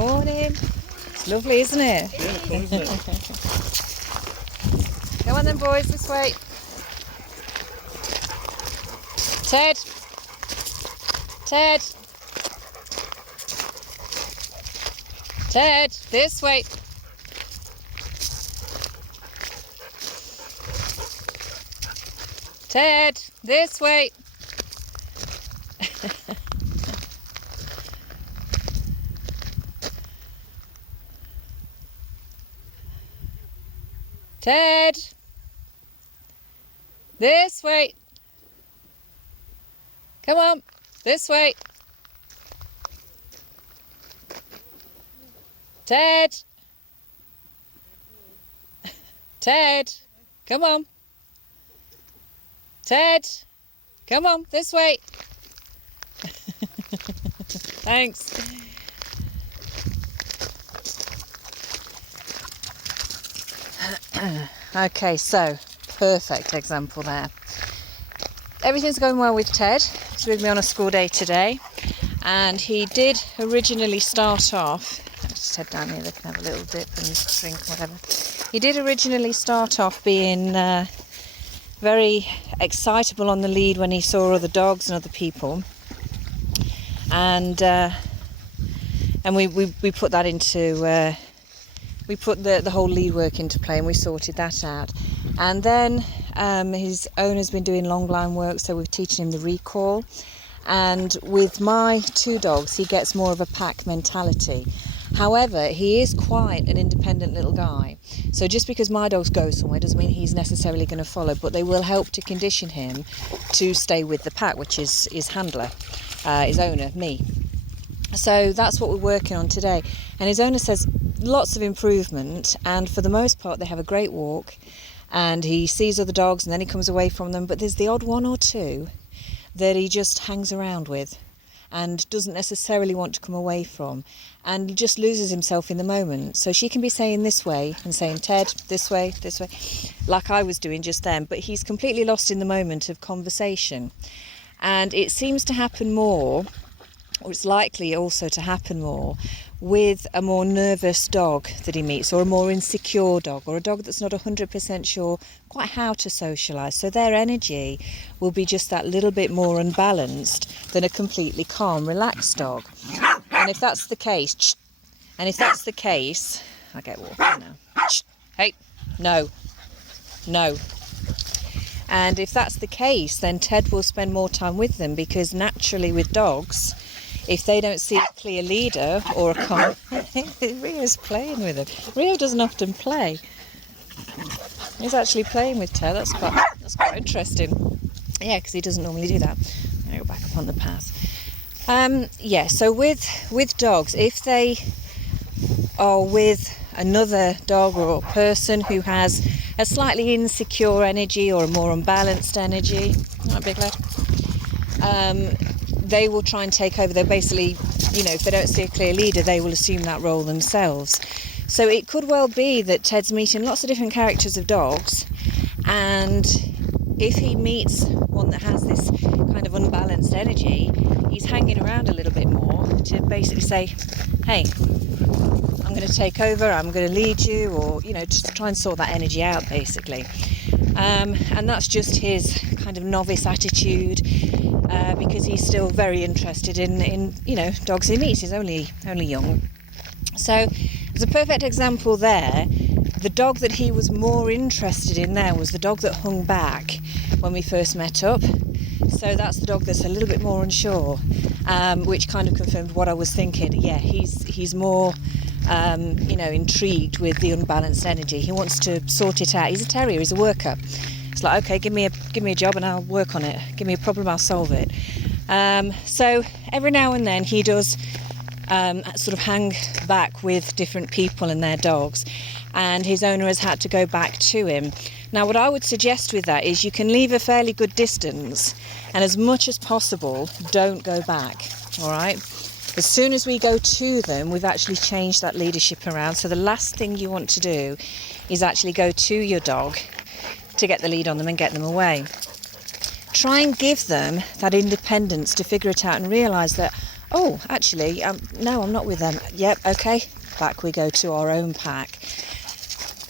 Morning. It's lovely, isn't it? Beautiful, isn't it? Come on then, boys, this way. Ted. Ted. Ted, this way. Ted, this way. Ted, this way. Come on, this way. Ted. Ted, come on. Ted, come on, this way. Thanks. Okay, so perfect example there. Everything's going well with Ted. He's with me on a school day today, and he did originally start off. Just head down here, they can have a little dip and drink, whatever. He did originally start off being very excitable on the lead when he saw other dogs and other people, and we put that into. We put the whole lead work into play and we sorted that out. And then his owner's been doing long line work, so we're teaching him the recall. And with my two dogs, he gets more of a pack mentality. However, he is quite an independent little guy. So just because my dogs go somewhere doesn't mean he's necessarily going to follow, but they will help to condition him to stay with the pack, which is his handler, his owner, me. So that's what we're working on today. And his owner says lots of improvement, and for the most part they have a great walk, and he sees other dogs and then he comes away from them, but there's the odd one or two that he just hangs around with and doesn't necessarily want to come away from, and he just loses himself in the moment. So she can be saying this way and saying, Ted, this way, like I was doing just then, but he's completely lost in the moment of conversation. And it seems to happen more, or it's likely also to happen more, with a more nervous dog that he meets, or a more insecure dog, or a dog that's not 100% sure quite how to socialise. So their energy will be just that little bit more unbalanced than a completely calm, relaxed dog. And if that's the case, I get walking now. Hey, no. And if that's the case, then Ted will spend more time with them, because naturally with dogs, if they don't see a clear leader or a calm... Rio's playing with him. Rio doesn't often play. He's actually playing with Ted. That's quite interesting. Yeah, because he doesn't normally do that. I'm going to go back up on the path. Yeah, so with dogs, if they are with another dog or person who has a slightly insecure energy or a more unbalanced energy, not big lad, they will try and take over. They're basically, if they don't see a clear leader, they will assume that role themselves. So it could well be that Ted's meeting lots of different characters of dogs, and if he meets one that has this kind of unbalanced energy, he's hanging around a little bit more to basically say, hey, I'm going to take over, I'm going to lead you, or, just to try and sort that energy out, basically. And that's just his kind of novice attitude, because he's still very interested in dogs he meets. He's only young. So there's a perfect example there. The dog that he was more interested in there was the dog that hung back when we first met up. So that's the dog that's a little bit more unsure, which kind of confirmed what I was thinking. Yeah, he's more intrigued with the unbalanced energy. He wants to sort it out. He's a terrier, he's a worker. It's like, okay, give me a job and I'll work on it. Give me a problem, I'll solve it. So every now and then he does sort of hang back with different people and their dogs, and his owner has had to go back to him. Now what I would suggest with that is you can leave a fairly good distance, and as much as possible don't go back, all right? As soon as we go to them, we've actually changed that leadership around. So the last thing you want to do is actually go to your dog to get the lead on them and get them away. Try and give them that independence to figure it out and realise that Oh, actually, no, I'm not with them. Yep, okay. Back we go to our own pack.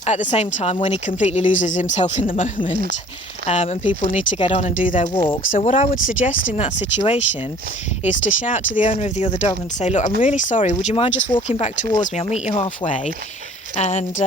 At the same time, when he completely loses himself in the moment, and people need to get on and do their walk. So what I would suggest in that situation is to shout to the owner of the other dog and say, look, I'm really sorry, would you mind just walking back towards me? I'll meet you halfway. And